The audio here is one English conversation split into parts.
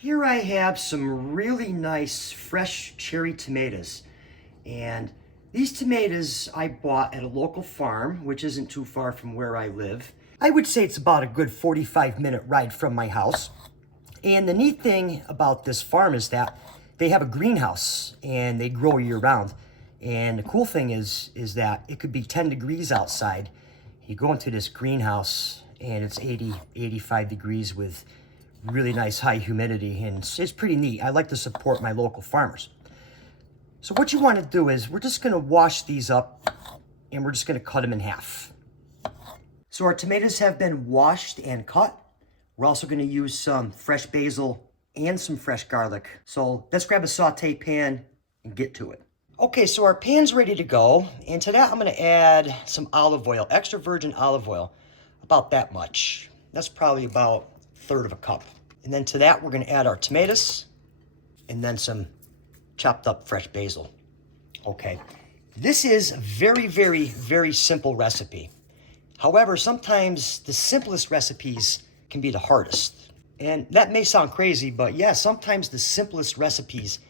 Here I have some really nice fresh cherry tomatoes. And these tomatoes I bought at a local farm, which isn't too far from where I live. I would say it's about a good 45-minute ride from my house. And the neat thing about this farm is that they have a greenhouse and they grow year round. And the cool thing is that it could be 10 degrees outside. You go into this greenhouse and it's 80, 85 degrees with really nice high humidity, and it's pretty neat. I like to support my local farmers. So what you want to do is we're just going to wash these up and we're just going to cut them in half. So our tomatoes have been washed and cut. We're also going to use some fresh basil and some fresh garlic. So let's grab a saute pan and get to it. Okay, so our pan's ready to go, and to that I'm going to add some olive oil, extra virgin olive oil, about that much. That's probably about a third of a cup. And then to that we're going to add our tomatoes and then some chopped up fresh basil. Okay, this is a very, very, very simple recipe. However, sometimes the simplest recipes can be the hardest. And that may sound crazy, but yeah, sometimes the simplest recipes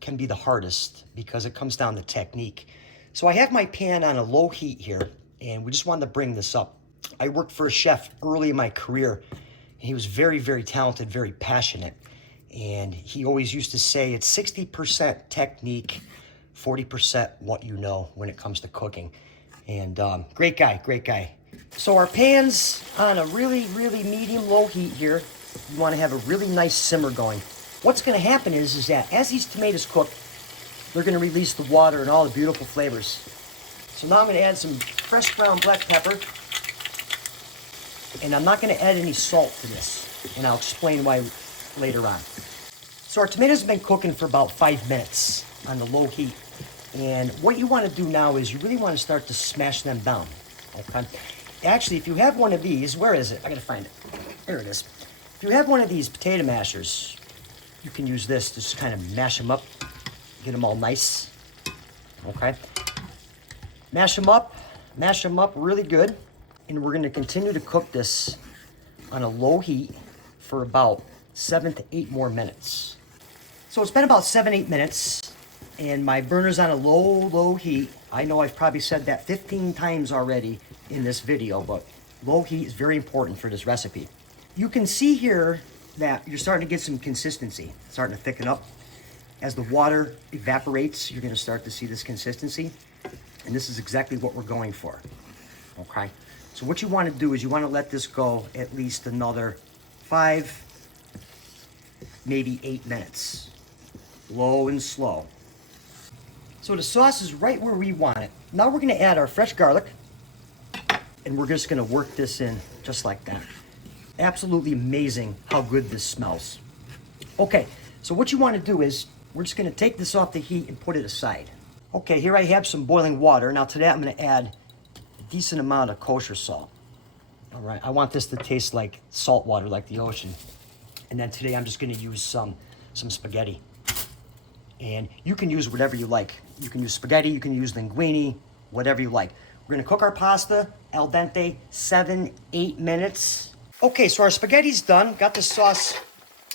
can be the hardest because it comes down to technique. So I have my pan on a low heat here, and we just wanted to bring this up. I worked for a chef early in my career, and he was very, very talented, very passionate. And he always used to say it's 60% technique, 40% what you know when it comes to cooking. And great guy, great guy. So our pan's on a really, really medium-low heat here. You want to have a really nice simmer going. What's going to happen is that as these tomatoes cook, they're going to release the water and all the beautiful flavors. So now I'm going to add some fresh ground black pepper. And I'm not going to add any salt to this. And I'll explain why later on. So our tomatoes have been cooking for about 5 minutes on the low heat. And what you want to do now is you really want to start to smash them down. Okay? Actually, if you have one of these, where is it? I got to find it. There it is. If you have one of these potato mashers, you can use this to just kind of mash them up, get them all nice. Okay? Mash them up really good. And we're going to continue to cook this on a low heat for about 7 to 8 more minutes. So it's been about 7, 8 minutes, and my burner's on a low heat. I know I've probably said that 15 times already in this video, but low heat is very important for this recipe. You can see here that you're starting to get some consistency, it's starting to thicken up. As the water evaporates, you're going to start to see this consistency, and this is exactly what we're going for. Okay? So what you want to do is you want to let this go at least another 5, maybe 8 minutes. Low and slow. So the sauce is right where we want it. Now we're going to add our fresh garlic, and we're just going to work this in just like that. Absolutely amazing how good this smells. Okay, so what you want to do is we're just going to take this off the heat and put it aside. Okay, here I have some boiling water. Now to that I'm going to add a decent amount of kosher salt. All right, I want this to taste like salt water, like the ocean. And then today I'm just going to use some spaghetti. And you can use whatever you like. You can use spaghetti, you can use linguine, whatever you like. We're going to cook our pasta al dente 7, 8 minutes. Okay, so our spaghetti's done. Got the sauce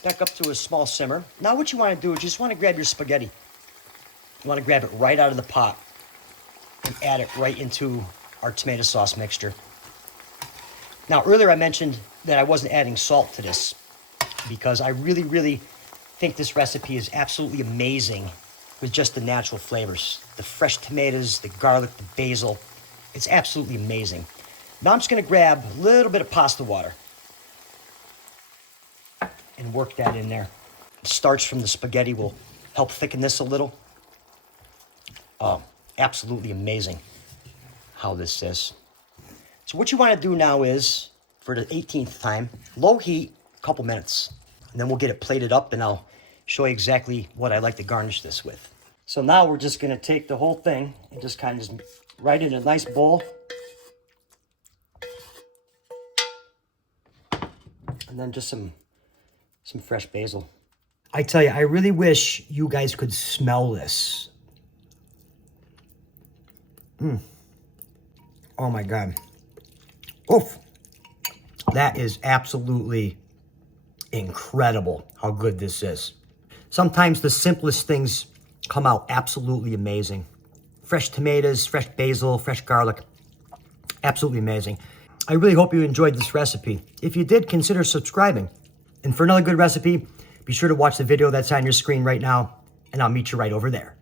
back up to a small simmer. Now what you want to do is you just want to grab your spaghetti. You want to grab it right out of the pot and add it right into our tomato sauce mixture. Now earlier I mentioned that I wasn't adding salt to this because I really, really think this recipe is absolutely amazing with just the natural flavors. The fresh tomatoes, the garlic, the basil. It's absolutely amazing. Now I'm just going to grab a little bit of pasta water and work that in there. The starch from the spaghetti will help thicken this a little. Oh, absolutely amazing how this is. So what you want to do now is, for the 18th time, low heat, a couple minutes. And then we'll get it plated up and I'll show you exactly what I like to garnish this with. So now we're just going to take the whole thing and just kind of right in a nice bowl. And then just some fresh basil. I tell you, I really wish you guys could smell this. Oh my God. Oof. That is absolutely incredible how good this is. Sometimes the simplest things come out absolutely amazing. Fresh tomatoes, fresh basil, fresh garlic, absolutely amazing. I really hope you enjoyed this recipe. If you did, consider subscribing. And for another good recipe, be sure to watch the video that's on your screen right now, and I'll meet you right over there.